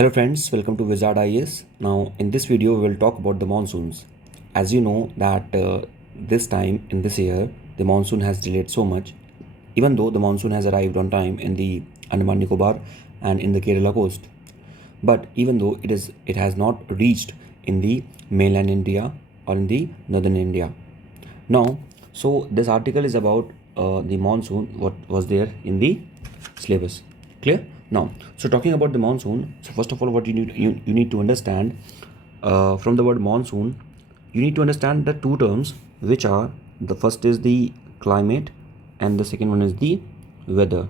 Hello friends, welcome to Wizard IS. Now in this video we will talk about the monsoons. As you know that this time in this year the monsoon has delayed so much, even though the monsoon has arrived on time in the Andaman Nicobar and in the Kerala coast. But even though it has not reached in the mainland India or in the northern India. Now, so this article is about the monsoon, what was there in the syllabus. Clear? Now, so talking about the monsoon, so first of all, what you need to understand from the word monsoon, you need to understand the two terms, which are the first is the climate and the second one is the weather.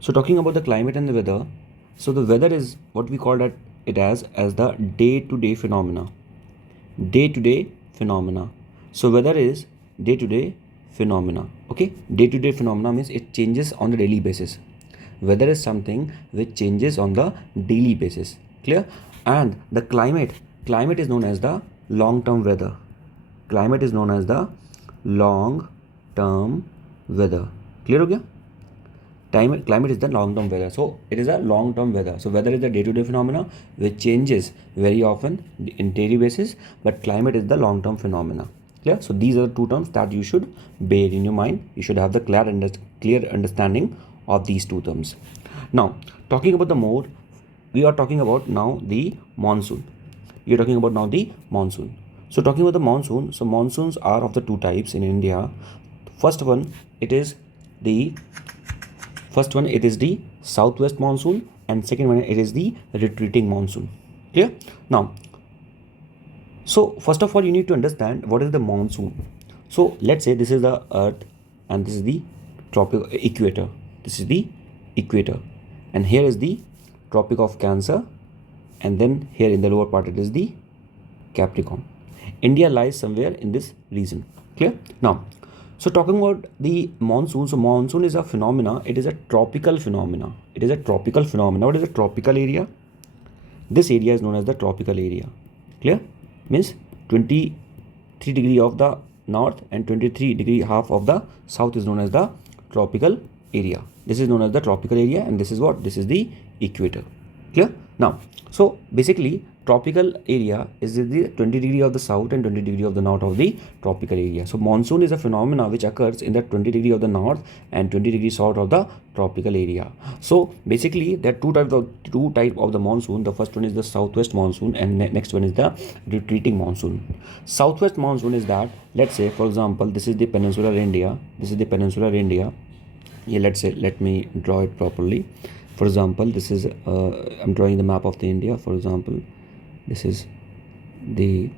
So talking about the climate and the weather, so the weather is what we call it as the day-to-day phenomena. Day-to-day phenomena. So weather is day-to-day phenomena. Okay, day-to-day phenomena means it changes on the daily basis. Weather is something which changes on the daily basis. Clear? And the climate is known as the long-term weather. Climate is known as the long-term weather. Clear ho gaya? Climate is the long-term weather. So it is a long-term weather. So weather is the day-to-day phenomena which changes very often in daily basis, but climate is the long-term phenomena. Clear? So these are the two terms that you should bear in your mind. You should have the clear understanding of these two terms. Now, talking about we are talking about now the monsoon. We are talking about now the monsoon. So talking about the monsoon, so monsoons are of the two types in India. First one, it is the southwest monsoon, and second one, it is the retreating monsoon. Clear? Now, so first of all, you need to understand what is the monsoon. So let's say this is the earth and this is the tropical equator. This is the equator, and here is the Tropic of Cancer, and then here in the lower part it is the Capricorn. India lies somewhere in this region. Clear? Now, so talking about the monsoon, so monsoon is a phenomena. It is a tropical phenomena. It is a tropical phenomena. What is a tropical area? This area is known as the tropical area. Clear? Means 23 degree of the north and 23 degree half of the south is known as the tropical area. This is known as the tropical area, and this is what? This is the equator. Clear? Now, so basically tropical area is the 20 degree of the south and 20 degree of the north of the tropical area. So monsoon is a phenomena which occurs in the 20 degree of the north and 20 degree south of the tropical area. So basically there are two type of the monsoon. The first one is the southwest monsoon, and next one is the retreating monsoon. Southwest monsoon is that, let's say for example, this is the peninsular India. This is the peninsular India. Yeah, let's say, let me draw it properly. For example, this is I'm drawing the map of the India. For example, this is the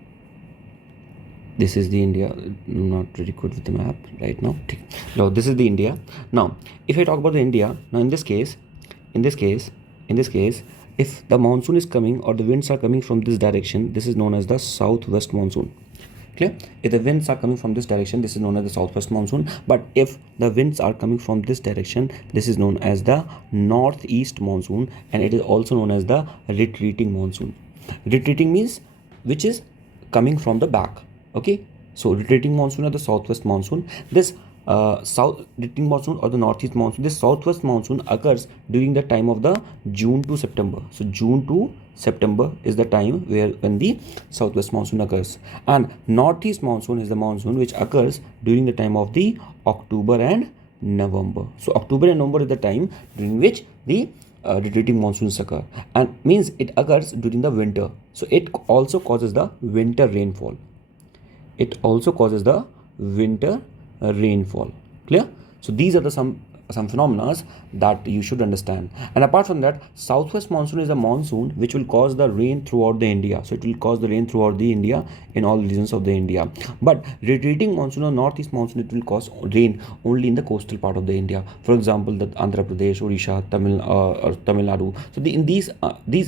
India. I'm not really good with the map right now. No, this is the India. Now, if I talk about the India, now in this case, if the monsoon is coming or the winds are coming from this direction, this is known as the southwest monsoon. Clear? If the winds are coming from this direction, this is known as the southwest monsoon. But if the winds are coming from this direction, this is known as the northeast monsoon, and it is also known as the retreating monsoon. Retreating means which is coming from the back. Okay, so retreating monsoon or the southwest monsoon. This retreating monsoon or the northeast monsoon, this southwest monsoon occurs during the time of the June to September. So June to September is the time when the southwest monsoon occurs, and northeast monsoon is the monsoon which occurs during the time of the October and November. So October and November is the time during which the retreating monsoons occur, and means it occurs during the winter. So it also causes the winter rainfall. Clear? So these are the some phenomena that you should understand. And apart from that, southwest monsoon is a monsoon which will cause the rain throughout the India. So it will cause the rain throughout the India in all regions of the India. But retreating monsoon or northeast monsoon, it will cause rain only in the coastal part of the India. For example, the Andhra Pradesh, Odisha, Tamil Nadu. So in these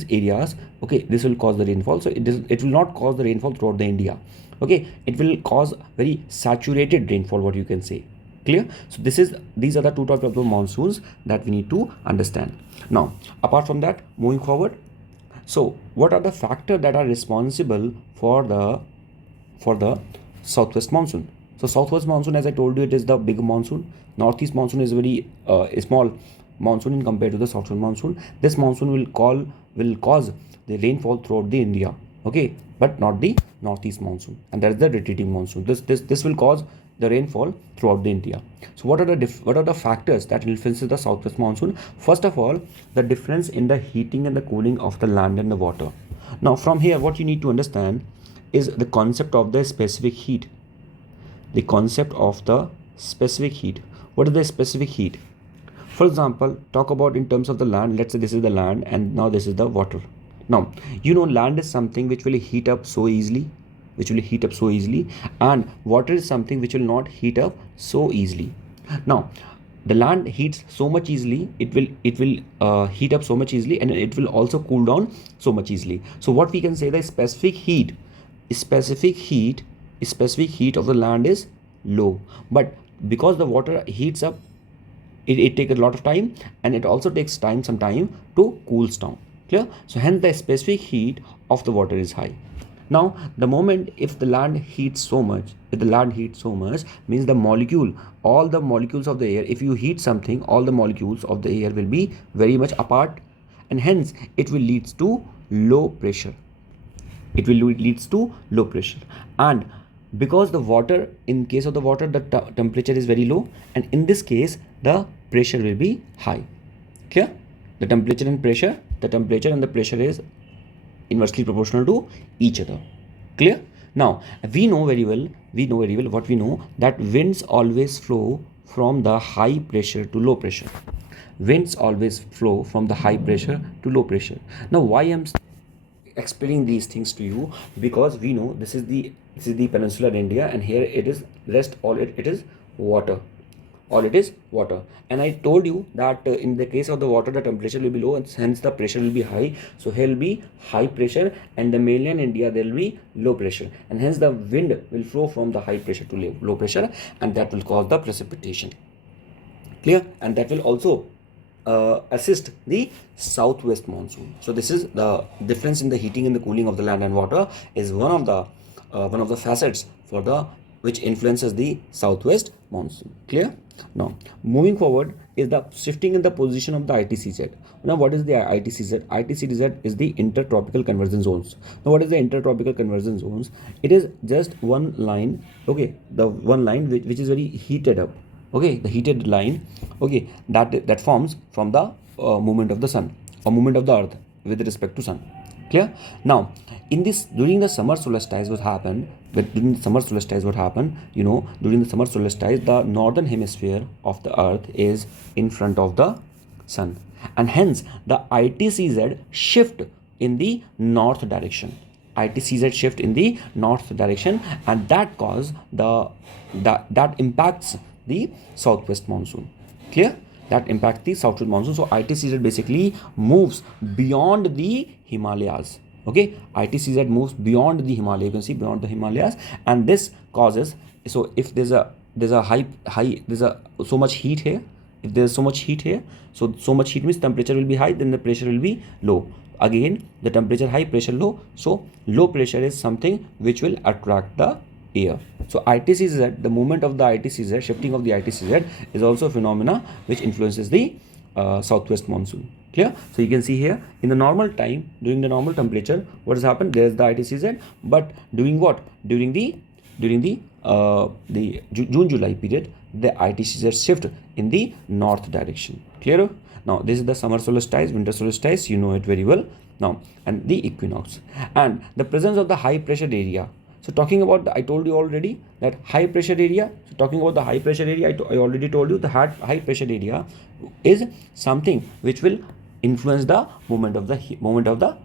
areas, okay, this will cause the rainfall. So it will not cause the rainfall throughout the India. Okay, it will cause very saturated rainfall, what you can say. Clear? So these are the two types of the monsoons that we need to understand. Now, apart from that, moving forward, so what are the factors that are responsible for the southwest monsoon? So southwest monsoon, as I told you, it is the big monsoon. Northeast monsoon is very small monsoon in compared to the southwest monsoon. This monsoon will cause the rainfall throughout the India, okay, but not the northeast monsoon, and that is the retreating monsoon. This will cause the rainfall throughout the India. So what are the factors that influences the southwest monsoon? First of all, the difference in the heating and the cooling of the land and the water. Now from here, what you need to understand is the concept of the specific heat. The concept of the specific heat. What is the specific heat? For example, talk about in terms of the land. Let's say this is the land and now this is the water. Now, land is something which will heat up so easily, and water is something which will not heat up so easily. Now, the land heats so much easily, it will heat up so much easily, and it will also cool down so much easily. So what we can say, the specific heat of the land is low, but because the water heats up, it takes a lot of time, and it also takes some time to cool down. Clear? So hence the specific heat of the water is high. Now the moment if the land heats so much, means all the molecules of the air, if you heat something, all the molecules of the air will be very much apart, and hence it will lead to low pressure. And because the water, in case of the water, the temperature is very low, and in this case the pressure will be high. Clear? The temperature and the pressure is inversely proportional to each other. Clear? Now we know very well that winds always flow from the high pressure to low pressure. Now why I'm explaining these things to you? Because we know this is the peninsular India, and here it is all it is water. And I told you that in the case of the water, the temperature will be low, and hence the pressure will be high. So here will be high pressure, and the mainland India there will be low pressure, and hence the wind will flow from the high pressure to low pressure, and that will cause the precipitation. Clear? And that will also assist the southwest monsoon. So this is the difference in the heating and the cooling of the land and water is one of the facets which influences the southwest monsoon. Clear? Now moving forward is the shifting in the position of the ITCZ. Now what is the ITCZ? ITCZ is the intertropical convergence zones. Now what is the intertropical convergence zones? It is just one line, okay, the one line which is very heated up, okay, the heated line, okay, that forms from the movement of the sun or movement of the earth with respect to sun. Clear? Now during the summer solstice what happened, during the summer solstice, the northern hemisphere of the earth is in front of the sun, and hence the ITCZ shift in the north direction. And that cause that impacts the southwest monsoon. Clear? That impacts the southwest monsoon. So ITCZ basically moves beyond the Himalayas. Okay, ITCZ moves beyond the Himalayas. You can see beyond the Himalayas, and this causes, so if there's a so much heat here, so much heat means temperature will be high, then the pressure will be low. Again, the temperature high, pressure low, so low pressure is something which will attract the air. So ITCZ, the movement of the ITCZ, shifting of the ITCZ is also a phenomena which influences the southwest monsoon. Clear? So you can see here in the normal time, during the normal temperature, what has happened? There is the ITCZ, but during the June-July period, the ITCZ shift in the north direction. Clear? Now this is the summer solstice, winter solstice, you know it very well. Now, and the equinox and the presence of the high pressure area. So talking about I told you already that high pressure area. So talking about the high pressure area, I already told you the high pressure area is something which will influence the movement of the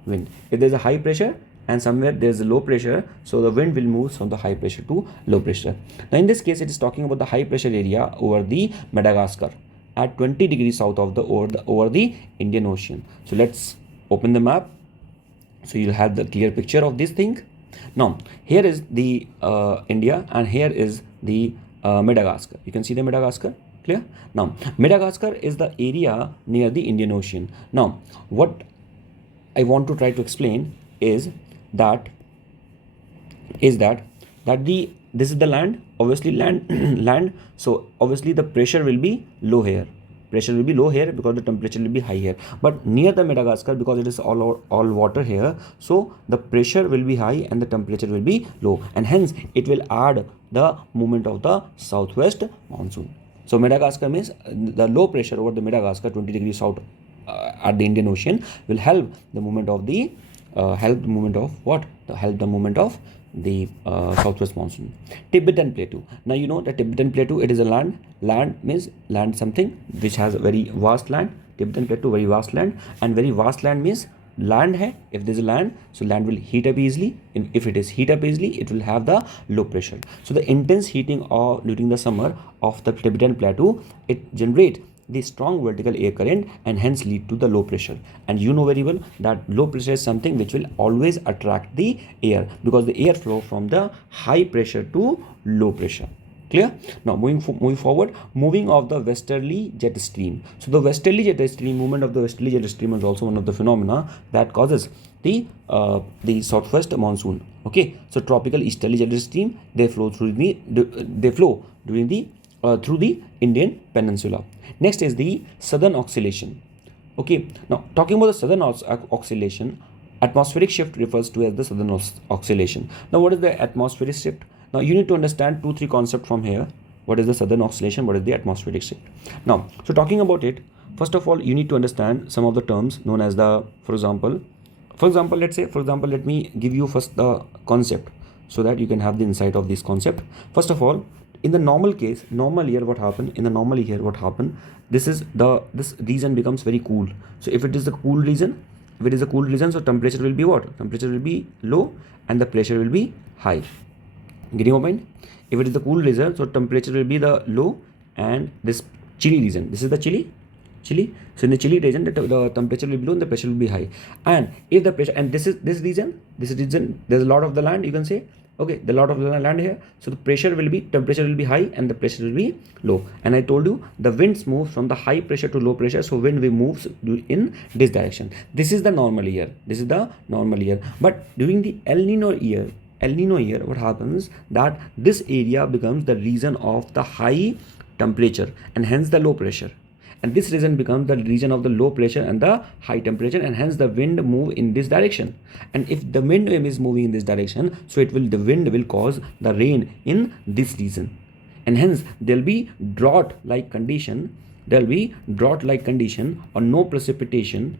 wind. If there is a high pressure and somewhere there is a low pressure, so the wind will move from the high pressure to low pressure. Now in this case, it is talking about the high pressure area over the Madagascar at 20 degrees south of over the Indian Ocean. So let's open the map, so you'll have the clear picture of this thing. Now here is the India, and here is the Madagascar. You can see the Madagascar. Clear? Now Madagascar is the area near the Indian Ocean. Now what I want to try to explain is that this is the land, obviously land. So obviously the pressure will be low here. pressure will be low here because the temperature will be high here. But near the Madagascar, because it is all water here, so the pressure will be high and the temperature will be low, and hence it will add the movement of the southwest monsoon. So Madagascar means the low pressure over the Madagascar 20 degrees south at the Indian Ocean will help the movement of the southwest monsoon. Tibetan Plateau. Now you know the Tibetan Plateau, it is a land. Land means land something which has a very vast land. Tibetan Plateau, very vast land, and very vast land means land hai. If there is a land, so land will heat up easily. And if it is heat up easily, it will have the low pressure. So the intense heating during the summer of the Tibetan Plateau, it generates the strong vertical air current and hence lead to the low pressure. And you know very well that low pressure is something which will always attract the air, because the air flow from the high pressure to low pressure. Clear? Now moving forward, moving of the westerly jet stream. So the westerly jet stream, movement of the westerly jet stream is also one of the phenomena that causes the southwest monsoon. Okay, so tropical easterly jet stream, they flow through the Indian peninsula. Next is the southern oscillation. Okay, now talking about the southern oscillation, atmospheric shift refers to as the southern oscillation. Now what is the atmospheric shift? Now you need to understand 2-3 concepts from here. What is the southern oscillation? What is the atmospheric shift? Now, so talking about it, first of all, you need to understand some of the terms known as the, for example, let me give you first the concept so that you can have the insight of this concept. First of all, in the normal case, normal year, what happened? This region becomes very cool. So if it is a cool region, so temperature will be what? Temperature will be low and the pressure will be high. Getting your point? If it is the cool region, so temperature will be the low, and this chilly region, this is the chilly. So in the chilly region, the temperature will be low and the pressure will be high. And if the pressure, and this region, there's a lot of the land, you can say. Okay, the lot of the land here, so the temperature will be high and the pressure will be low. And I told you the winds move from the high pressure to low pressure, so wind will moves in this direction. This is the normal year. But during the El Nino year, what happens that this area becomes the region of the high temperature and hence the low pressure. And this region becomes the region of the low pressure and the high temperature, and hence the wind move in this direction. And if the wind is moving in this direction, so the wind will cause the rain in this region, and hence there will be drought-like condition or no precipitation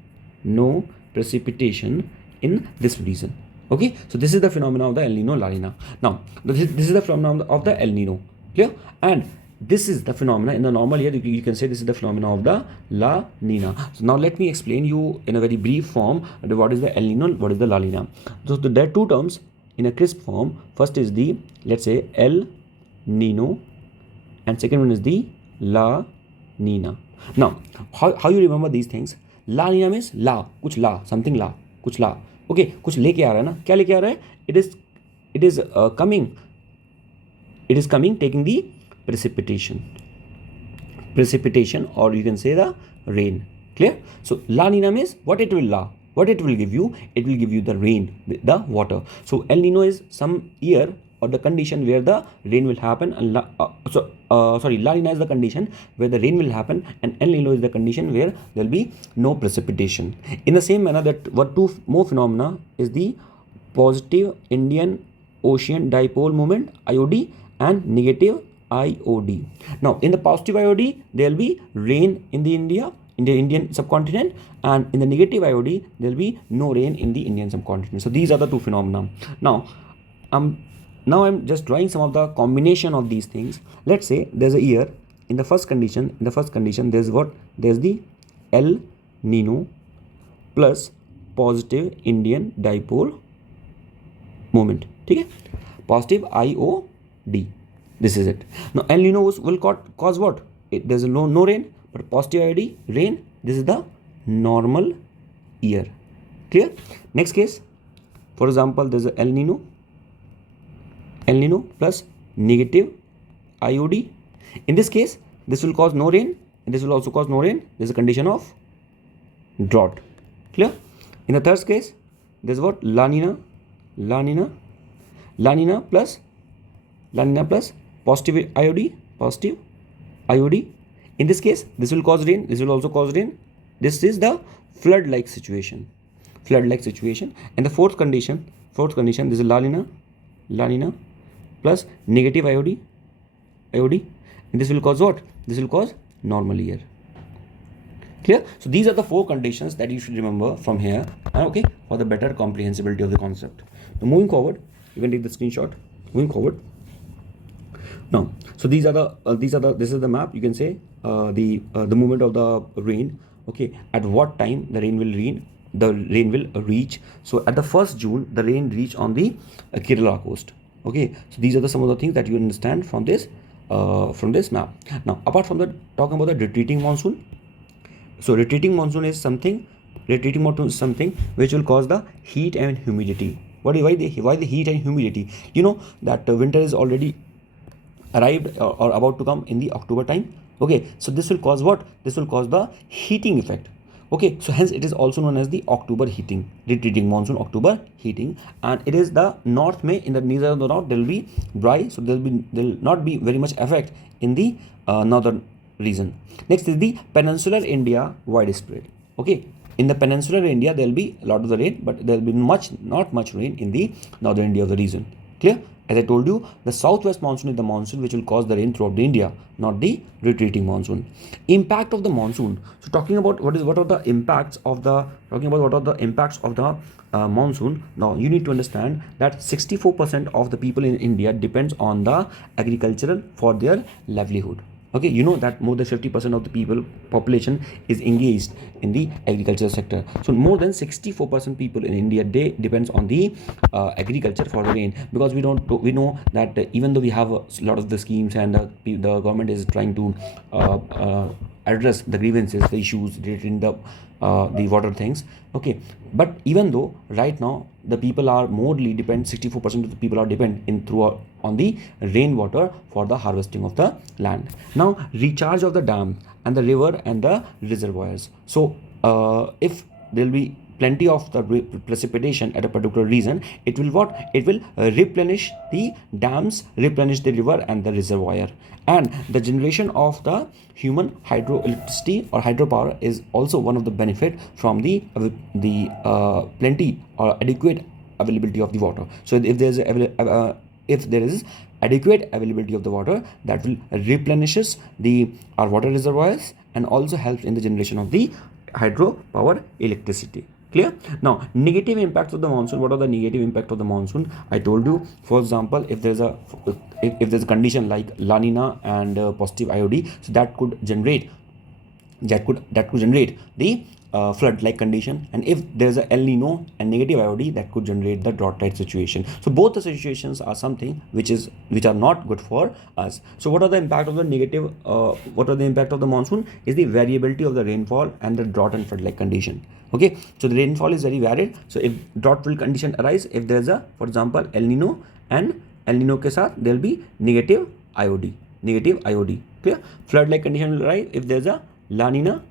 in this region. Okay, so this is the phenomenon of the El Nino La Nina. Now this is the phenomenon of the El Nino. Clear? And this is the phenomena in the normal year. You can say this is the phenomena of the La Nina. So now let me explain you in a very brief form what is the El Nino, what is the La Nina. So there are two terms in a crisp form. First is the, let's say, El Nino, and second one is the La Nina. Now how you remember these things? La Nina means la, kuch la, something la, kuch la. Okay, कुछ लेके आ रहा है ना, क्या लेके आ रहा है? It is coming taking the precipitation, or you can say the rain. Clear? So La Nina means what it will give you? It will give you the rain, the water. So El Nino is some year or the condition where the rain will happen, and La Nina is the condition where the rain will happen, and El Nino is the condition where there will be no precipitation. In the same manner, that what two more phenomena is the positive Indian Ocean Dipole Moment (IOD) and negative IOD. Now in the positive IOD, there will be rain in the Indian subcontinent, and in the negative IOD, there will be no rain in the Indian subcontinent. So these are the two phenomena. Now I'm just drawing some of the combination of these things. Let's say there's a year. In the first condition, there's the El Nino plus positive Indian dipole moment. Okay? Positive IOD. This is it. Now El Nino will cause what? There's no rain, but positive IOD, rain. This is the normal year. Clear? Next case, for example, there's a El Nino plus negative IOD. In this case, this will cause no rain, and this will also cause no rain. There's a condition of drought. Clear? In the third case, there's what? La Nina plus positive IOD. In this case, this will cause rain, this will also cause rain. This is the flood-like situation. Flood-like situation. And the fourth condition, this is La Nina plus negative IOD. And this will cause what? This will cause normal year. Clear? So these are the 4 conditions that you should remember from here, okay, for the better comprehensibility of the concept. Now moving forward, you can take the screenshot. Moving forward. Now, so this is the map. You can say the movement of the rain. Okay, at what time the rain will reach. So at the 1st June, the rain reach on the Kerala coast. Okay, so these are some of the things that you understand from this map. Now, apart from that, talking about the retreating monsoon. So retreating monsoon is something which will cause the heat and humidity. Why the heat and humidity? You know that winter is already arrived or about to come in the October time. Okay, so this will cause what? This will cause the heating effect. Okay, so hence it is also known as the October heating, retreating monsoon, October heating. And it is the north May. In the neither of the north there will be dry, so there will not be very much effect in the northern region. Next is the peninsular India widespread. Okay, in the peninsular India there will be a lot of the rain, but there will be not much rain in the northern India of the region. Clear? As I told you, the southwest monsoon is the monsoon which will cause the rain throughout the India, not the retreating monsoon. Impact of the monsoon. So talking about what are the impacts of the monsoon. Now you need to understand that 64% of the people in India depends on the agricultural for their livelihood. Okay, you know that more than 50% of the population is engaged in the agricultural sector. So more than 64% people in India, they depends on the agriculture for the rain, because we know that even though we have a lot of the schemes and the government is trying to address the grievances, the issues related to the water things. Okay, but even though right now the people are 64% of the people are on the rainwater for the harvesting of the land. Now, recharge of the dam and the river and the reservoirs. So if there will be plenty of the precipitation at a particular region, it will replenish the dams, replenish the river and the reservoir. And the generation of the human hydroelectricity or hydropower is also one of the benefit from the plenty or adequate availability of the water. So if there is adequate availability of the water, that will replenishes our water reservoirs and also helps in the generation of the hydropower electricity. Clear? Now, negative impacts of the monsoon. What are the negative impact of the monsoon? I told you, for example, if there's a condition like La Nina and positive IOD, so that could generate the flood-like condition. And if there's a El Nino and negative IOD, that could generate the drought-like situation. So both the situations are something which are not good for us. So what are the impact of the negative? What are the impact of the monsoon? Is the variability of the rainfall and the drought and flood-like condition. Okay, so the rainfall is very varied. So if drought will condition arise, if there's for example, El Nino, and El Nino ke saath there will be negative IOD. Clear? Flood-like condition will arise if there's a La Nina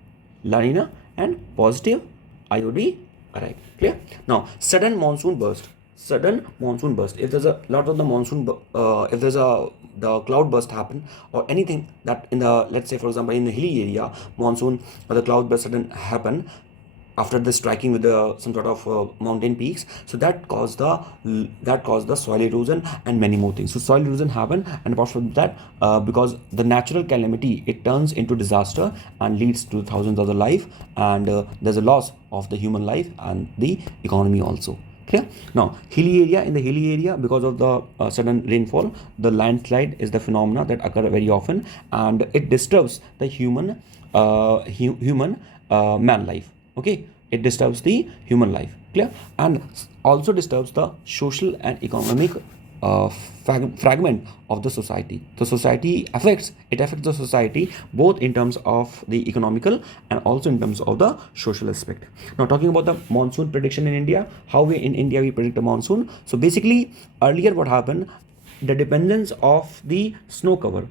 and positive IOD arrive. Clear? Now, sudden monsoon burst. If there's a lot of the monsoon, if there's the cloud burst happen, or anything that in the, let's say for example in the hilly area, monsoon or the cloud burst sudden happen after the striking with some sort of mountain peaks, so that caused the soil erosion and many more things. So soil erosion happen, and apart from that, because the natural calamity, it turns into disaster and leads to thousands of the life, and there's a loss of the human life and the economy also. Clear? Now, in the hilly area, because of the sudden rainfall, the landslide is the phenomena that occur very often, and it disturbs the human man life. Okay, it disturbs the human life. Clear? And also disturbs the social and economic fragment of the society. The society affects the society both in terms of the economical and also in terms of the social aspect. Now, talking about the monsoon prediction in India, how in India we predict the monsoon. So basically, earlier what happened, the dependence of the snow cover.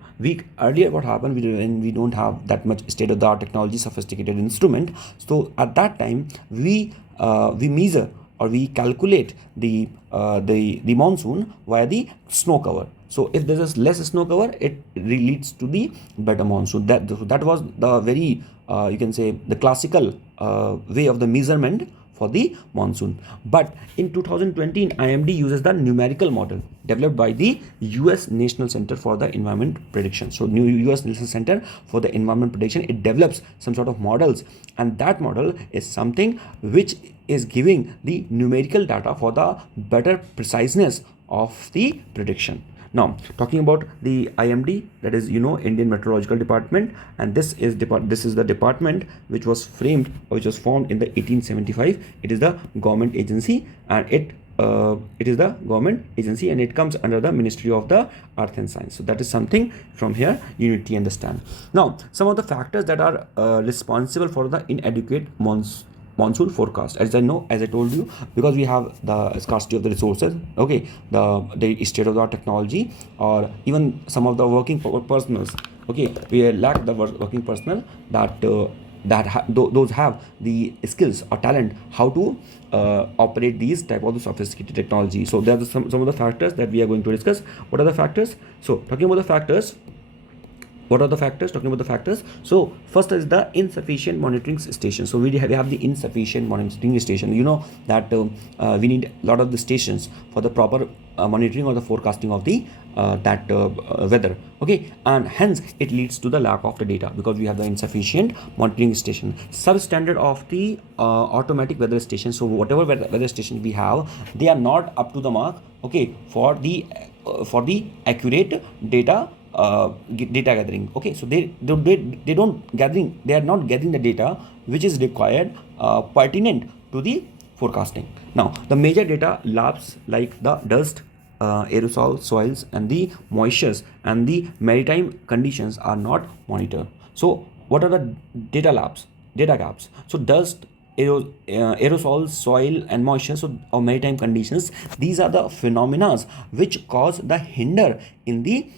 Earlier what happened, when we don't have that much state-of-the-art technology, sophisticated instrument, so at that time we measure or we calculate the monsoon via the snow cover. So if there is less snow cover, it leads to the better monsoon. That was the very you can say the classical way of the measurement for the monsoon. But in 2020, IMD uses the numerical model developed by the US National Center for the Environment Prediction. So new US National Center for the Environment Prediction, it develops some sort of models, and that model is something which is giving the numerical data for the better preciseness of the prediction. Now, talking about the IMD, that is, Indian Meteorological Department, and this is the department which was formed in the 1875. It is the government agency, and it is the government agency, and it comes under the Ministry of the Earth and Science. So that is something from here you need to understand. Now, some of the factors that are responsible for the inadequate monsoon forecast, as I told you, because we have the scarcity of the resources, okay, the state of the art technology, or even some of the working personals, okay, we lack the working personnel that those have the skills or talent how to operate these type of the sophisticated technology. So there are some of the factors that we are going to discuss. What are the factors? So talking about the factors, talking about the factors. So first is the insufficient monitoring station. So we have the insufficient monitoring station. You know that we need a lot of the stations for the proper monitoring or the forecasting of the weather. Okay, and hence it leads to the lack of the data because we have the insufficient monitoring station. Substandard of the automatic weather station. So whatever weather stations we have, they are not up to the mark. Okay, for the accurate data gathering. Okay, so they are not gathering the data which is required pertinent to the forecasting. Now the major data labs like the dust, aerosol, soils, and the moistures and the maritime conditions are not monitored. So what are the data gaps? So dust, aerosols, soil, and moisture, so or maritime conditions, these are the phenomena which cause the hinder in the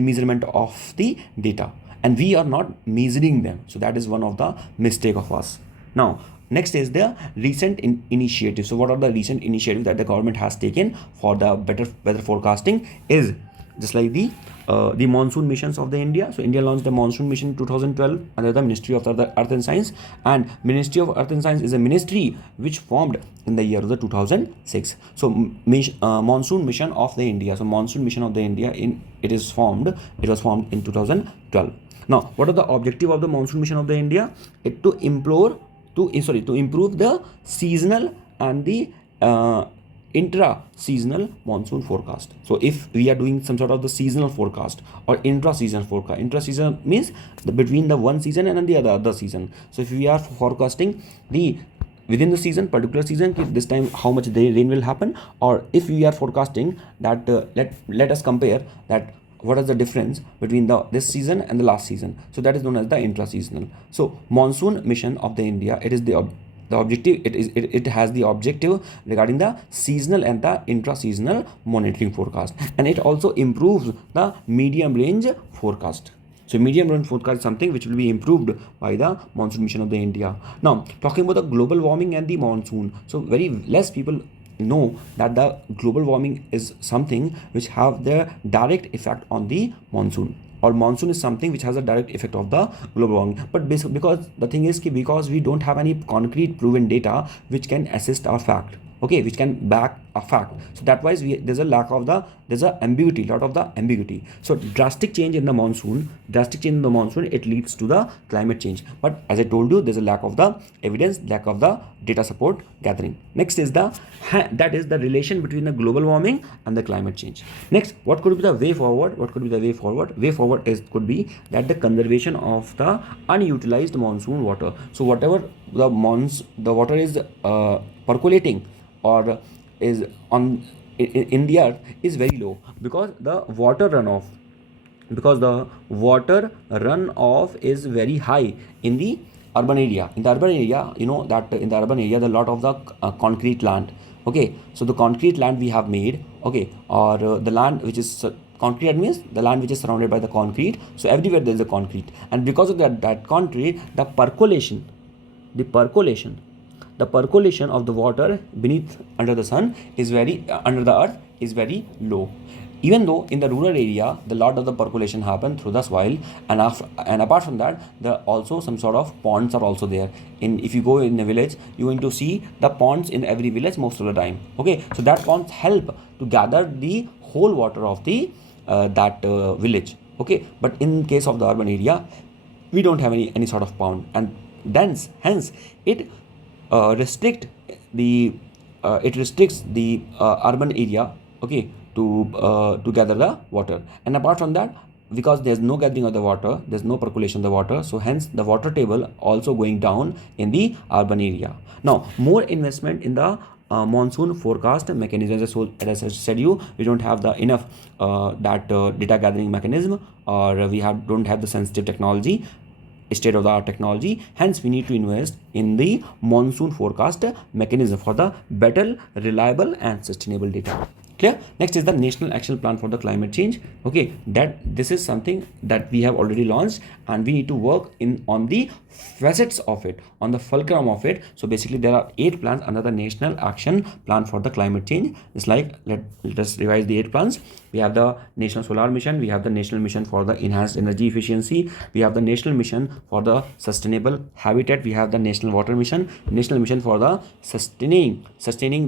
measurement of the data, and we are not measuring them. So that is one of the mistake of us. Now next is the recent initiative. So what are the recent initiatives that the government has taken for the better weather forecasting is just like the monsoon missions of the India. So India launched the monsoon mission in 2012 under the Ministry of the Earth and Science, and Ministry of Earth and Science is a ministry which formed in the year of the 2006. So monsoon mission of the India. So monsoon mission of the India it was formed in 2012. Now what are the objective of the monsoon mission of the India? To improve the seasonal and the intra-seasonal monsoon forecast. So if we are doing some sort of the seasonal forecast or intra-seasonal forecast, intra-season means between the one season and the other season. So if we are forecasting within the season, particular season, this time how much rain will happen, or if we are forecasting that let us compare that what is the difference between this season and the last season. So that is known as the intra-seasonal. So monsoon mission of the India, it is the objective, it has the objective regarding the seasonal and the intra-seasonal monitoring forecast, and it also improves the medium range forecast. So medium range forecast is something which will be improved by the monsoon mission of the India. Now talking about the global warming and the monsoon. So very less people know that the global warming is something which have the direct effect on the monsoon, or monsoon is something which has a direct effect of the global warming. But because the thing is because we don't have any concrete proven data which can assist our fact, okay, which can back a fact. So that why there's a ambiguity, lot of the ambiguity. So drastic change in the monsoon, it leads to the climate change. But as I told you, there's a lack of the evidence, lack of the data support gathering. Next is the relation between the global warming and the climate change. Next, what could be the way forward? Way forward could be that the conservation of the unutilized monsoon water. So whatever the water is percolating or is in the earth is very low because the water runoff is very high in the urban area. You know that in the urban area, the lot of the concrete land. Okay, so the concrete land we have made, okay, or the land which is concrete means the land which is surrounded by the concrete. So everywhere there is a concrete, and because of that concrete, the percolation the percolation of the water beneath under the sun is very under the earth is very low. Even though in the rural area the lot of the percolation happen through the soil, and apart from that, the also some sort of ponds are also there. If you go in a village, you're going to see the ponds in every village most of the time. Okay, so that ponds help to gather the whole water of the village. Okay, but in case of the urban area, we don't have any sort of pond, and hence it restricts the urban area, okay, to gather the water. And apart from that, because there's no gathering of the water, there's no percolation of the water, so hence the water table also going down in the urban area. Now more investment in the monsoon forecast mechanism. As I said you, we don't have the enough data gathering mechanism, or we don't have the sensitive technology, state of the art technology. Hence we need to invest in the monsoon forecast mechanism for the better, reliable and sustainable data. Clear? Next is the National Action Plan for the Climate Change. Okay, this is something that we have already launched, and we need to work on the facets of it, on the fulcrum of it. So basically there are 8 plans under the National Action Plan for the Climate Change. It's like, let us revise the 8 plans. We have the National Solar Mission, we have the National Mission for the Enhanced Energy Efficiency, we have the National Mission for the Sustainable Habitat, we have the National Water Mission, National Mission for the sustaining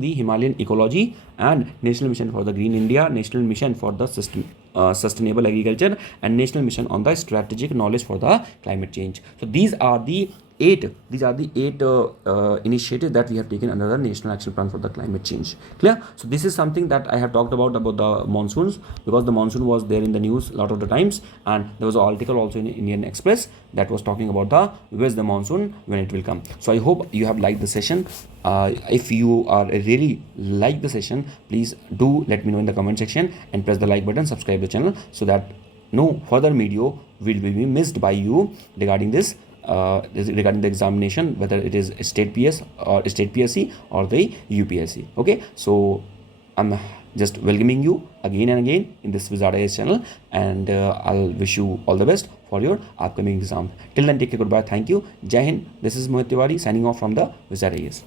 the Himalayan ecology, and National Mission for the Green India, National Mission for the Sustainable Agriculture, and National Mission on the Strategic Knowledge for the Climate Change. So these are the 8 initiatives that we have taken under the National Action Plan for the Climate Change. Clear? So this is something that I have talked about the monsoons, because the monsoon was there in the news a lot of the times, and there was an article also in Indian Express that was talking about where's the monsoon, when it will come. So I hope you have liked the session. If you are really like the session, please do let me know in the comment section, and press the like button, subscribe the channel, so that no further video will be missed by you regarding this. Regarding the examination, whether it is state PS or state PSC or the UPSC. Okay, so I'm just welcoming you again and again in this Wizard IAS channel, and I'll wish you all the best for your upcoming exam. Till then, take care, goodbye, thank you, Jai Hind. This is Mohit Tiwari signing off from the Wizard IAS.